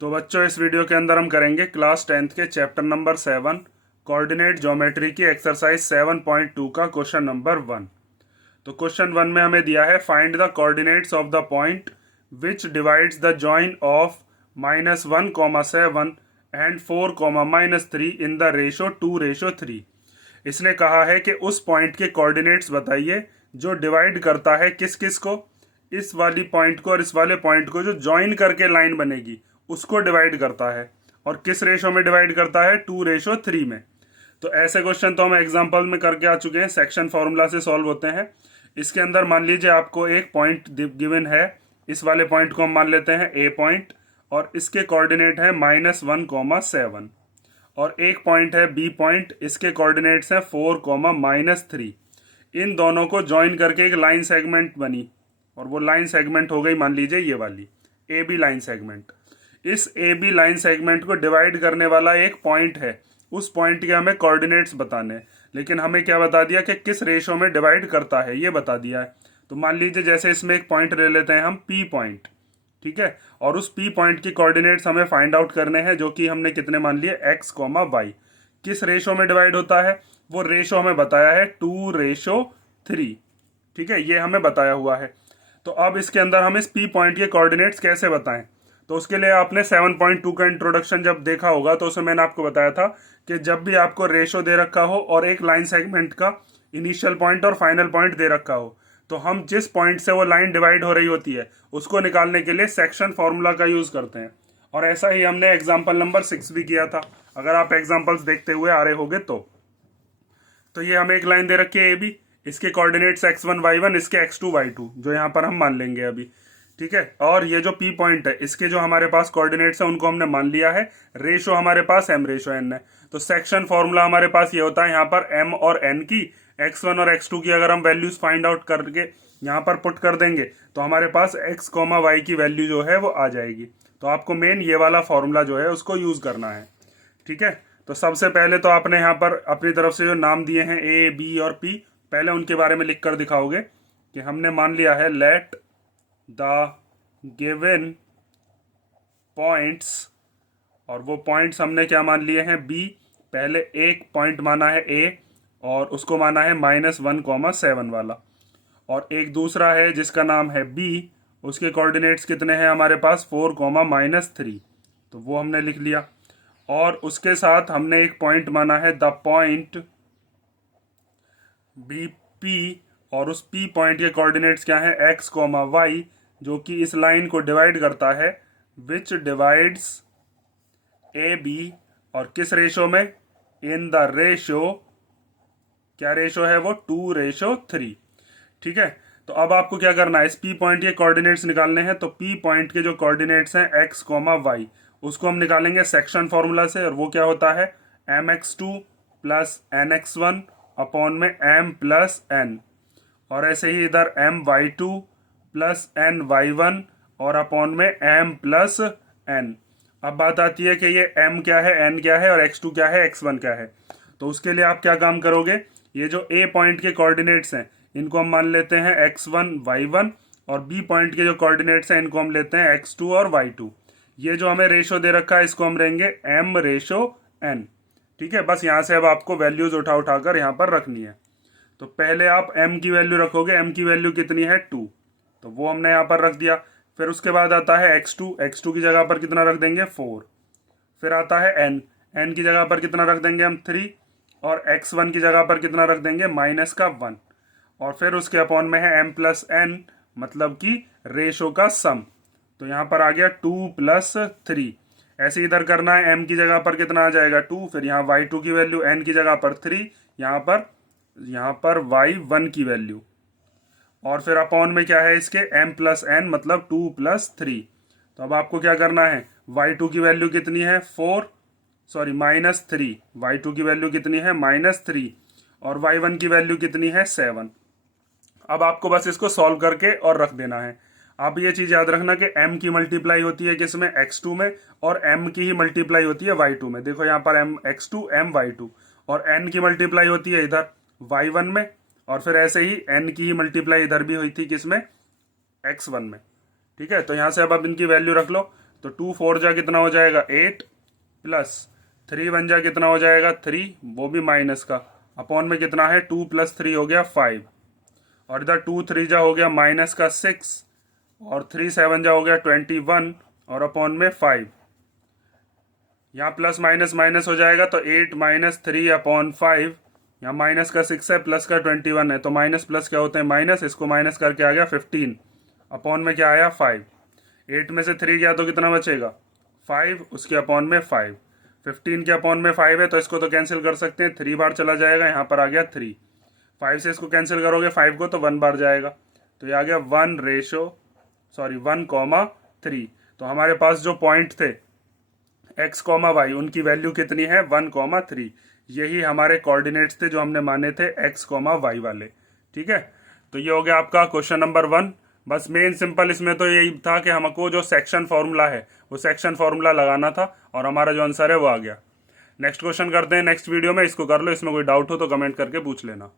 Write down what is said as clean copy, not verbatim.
तो बच्चों, इस वीडियो के अंदर हम करेंगे क्लास 10th के चैप्टर नंबर 7 कोऑर्डिनेट ज्योमेट्री की एक्सरसाइज 7.2 का क्वेश्चन नंबर 1। तो क्वेश्चन 1 में हमें दिया है find the coordinates of the point which divides the join of -1, 7 and 4, -3 in the ratio 2:3। इसने कहा है कि उस पॉइंट के कोऑर्डिनेट्स बताइए जो डिवाइड करता है किस किस को, इस वाली पॉइंट को और इस वाले पॉइंट को, जो ज्वाइन करके लाइन बनेगी उसको डिवाइड करता है। और किस रेशो में डिवाइड करता है? 2:3 में। तो ऐसे क्वेश्चन तो हम एग्जाम्पल में करके आ चुके हैं, सेक्शन फॉर्मूला से सॉल्व होते हैं। इसके अंदर मान लीजिए आपको एक पॉइंट गिवन है, इस वाले पॉइंट को हम मान लेते हैं ए पॉइंट, और इसके कोऑर्डिनेट है -1, 7, और एक पॉइंट है बी पॉइंट, इसके कोऑर्डिनेट्स हैं 4, -3। इन दोनों को ज्वाइन करके एक लाइन सेगमेंट बनी, और वो लाइन सेगमेंट हो गई मान लीजिए ये वाली ए बी लाइन सेगमेंट। इस ए बी लाइन सेगमेंट को डिवाइड करने वाला एक पॉइंट है, उस पॉइंट के हमें कोऑर्डिनेट्स बताने हैं, लेकिन हमें क्या बता दिया कि किस रेशो में डिवाइड करता है, ये बता दिया है। तो मान लीजिए जैसे इसमें एक पॉइंट ले लेते हैं हम पी पॉइंट, ठीक है, और उस पी पॉइंट की कोऑर्डिनेट्स हमें फाइंड आउट करने हैं, जो कि हमने कितने मान लिए, x, y। किस रेशो में डिवाइड होता है, वो रेशो हमें बताया है 2:3, ठीक है, ये हमें बताया हुआ है। तो अब इसके अंदर हम इस पी पॉइंट के कोऑर्डिनेट्स कैसे बताएं? तो उसके लिए आपने 7.2 का इंट्रोडक्शन जब देखा होगा तो उसमें मैंने आपको बताया था कि जब भी आपको रेशो दे रखा हो और एक लाइन सेगमेंट का इनिशियल पॉइंट और फाइनल पॉइंट दे रखा हो, तो हम जिस पॉइंट से वो लाइन डिवाइड हो रही होती है उसको निकालने के लिए सेक्शन फॉर्मूला का यूज करते हैं। और ऐसा ही हमने एग्जाम्पल नंबर 6 भी किया था, अगर आप एग्जाम्पल्स देखते हुए आ रहे होगे तो ये हमें एक लाइन दे रखी है ए बी, इसके कोऑर्डिनेट्स x1, y1, इसके x2, y2, जो यहाँ पर हम मान लेंगे अभी, ठीक है। और ये जो पी पॉइंट है, इसके जो हमारे पास कोऑर्डिनेट्स है उनको हमने मान लिया है, रेशो हमारे पास m/n है। तो सेक्शन फॉर्मूला हमारे पास ये होता है, यहाँ पर m और n की, x1 और x2 की अगर हम वैल्यूज फाइंड आउट करके यहाँ पर पुट कर देंगे तो हमारे पास x, y की वैल्यू जो है वो आ जाएगी। तो आपको मेन ये वाला फॉर्मूला जो है उसको यूज करना है, ठीक है। तो सबसे पहले तो आपने यहाँ पर अपनी तरफ से जो नाम दिए हैं ए बी और पी, पहले उनके बारे में लिख कर दिखाओगे कि हमने मान लिया है लेट द गिवन पॉइंट्स, और वो पॉइंट्स हमने क्या मान लिए हैं, बी। पहले एक पॉइंट माना है ए और उसको माना है -1, 7 वाला, और एक दूसरा है जिसका नाम है बी, उसके कोऑर्डिनेट्स कितने हैं हमारे पास, 4, -3, तो वो हमने लिख लिया। और उसके साथ हमने एक पॉइंट माना है द पॉइंट बी पी, और उस पी पॉइंट के कोऑर्डिनेट्स क्या हैं, x, y, जो कि इस लाइन को डिवाइड करता है, विच डिवाइड्स ए बी, और किस रेशो में, इन द रेशो, क्या रेशो है वो, 2:3, ठीक है। तो अब आपको क्या करना है, इस पी पॉइंट के कोऑर्डिनेट्स निकालने हैं। तो पी पॉइंट के जो कोऑर्डिनेट्स हैं x, y, उसको हम निकालेंगे सेक्शन फॉर्मूला से, और वो क्या होता है, mx2 प्लस nx1 अपॉन में m प्लस n, और ऐसे ही इधर my2 प्लस ny1 और अपॉन में m प्लस n। अब बात आती है कि ये m क्या है, n क्या है, और x2 क्या है, x1 क्या है। तो उसके लिए आप क्या काम करोगे, ये जो a पॉइंट के कोऑर्डिनेट्स हैं इनको हम मान लेते हैं x1, y1, और b पॉइंट के जो कोऑर्डिनेट्स हैं इनको हम लेते हैं x2 और y2। ये जो हमें रेशो दे रखा है इसको हम लेंगे m/n, ठीक है। बस यहाँ से अब आपको वैल्यूज उठा उठाकर यहाँ पर रखनी है। तो पहले आप m की वैल्यू रखोगे, m की वैल्यू कितनी है, 2, तो वो हमने यहाँ पर रख दिया। फिर उसके बाद आता है x2 की जगह पर कितना रख देंगे, 4। फिर आता है n की जगह पर कितना रख देंगे हम, 3, और x1 की जगह पर कितना रख देंगे, -1, और फिर उसके अपॉन में है m प्लस n, मतलब कि रेशो का सम। तो यहाँ पर आ गया 2+3। ऐसे इधर करना है, m की जगह पर कितना आ जाएगा, 2, फिर यहाँ y2 की वैल्यू, n की जगह पर 3, यहाँ पर y1 की वैल्यू, और फिर अपॉन में क्या है इसके, m प्लस n, मतलब 2+3। तो अब आपको क्या करना है, y2 की वैल्यू कितनी है, 4, सॉरी -3, y2 की वैल्यू कितनी है, -3, और y1 की वैल्यू कितनी है, 7। अब आपको बस इसको सॉल्व करके और रख देना है। आप ये चीज याद रखना कि m की मल्टीप्लाई होती है किसमें, x2 में, और m की ही मल्टीप्लाई होती है y2 में। देखो यहाँ पर m x2 m y2, और n की मल्टीप्लाई होती है इधर y1 में, और फिर ऐसे ही n की ही मल्टीप्लाई इधर भी हुई थी किसमें, x1 में, ठीक है। तो यहाँ से अब इनकी वैल्यू रख लो। तो 2 4 जा कितना हो जाएगा 8 प्लस 3 1 जा कितना हो जाएगा 3, वो भी माइनस का, अपॉन में कितना है 2 + 3 हो गया 5, और इधर 2 3 जा हो गया माइनस का 6, और 3 7 जा हो गया 21, और अपॉन में 5। यहाँ प्लस माइनस माइनस हो जाएगा तो 8 - 3 अपॉन 5, यहाँ माइनस का 6 है प्लस का 21 है, तो माइनस प्लस क्या होते हैं माइनस, इसको माइनस करके आ गया 15, अपॉन में क्या आया 5। 8 में से 3 गया तो कितना बचेगा 5, उसके अपॉन में 5। 15 के अपॉन में 5 है तो इसको तो कैंसिल कर सकते हैं, 3 बार चला जाएगा, यहाँ पर आ गया 3। 5 से इसको कैंसिल करोगे 5 को तो 1 बार जाएगा, तो ये आ गया 1:3। तो हमारे पास जो पॉइंट थे x, y उनकी वैल्यू कितनी है 1,3। यही हमारे कोऑर्डिनेट्स थे जो हमने माने थे x, y वाले। ठीक है, तो ये हो गया आपका क्वेश्चन नंबर 1। बस मेन सिंपल इसमें तो यही था कि हमको जो सेक्शन फॉर्मूला है वो सेक्शन फॉर्मूला लगाना था, और हमारा जो आंसर है वो आ गया। नेक्स्ट क्वेश्चन करते हैं नेक्स्ट वीडियो में, इसको कर लो, इसमें कोई डाउट हो तो कमेंट करके पूछ लेना।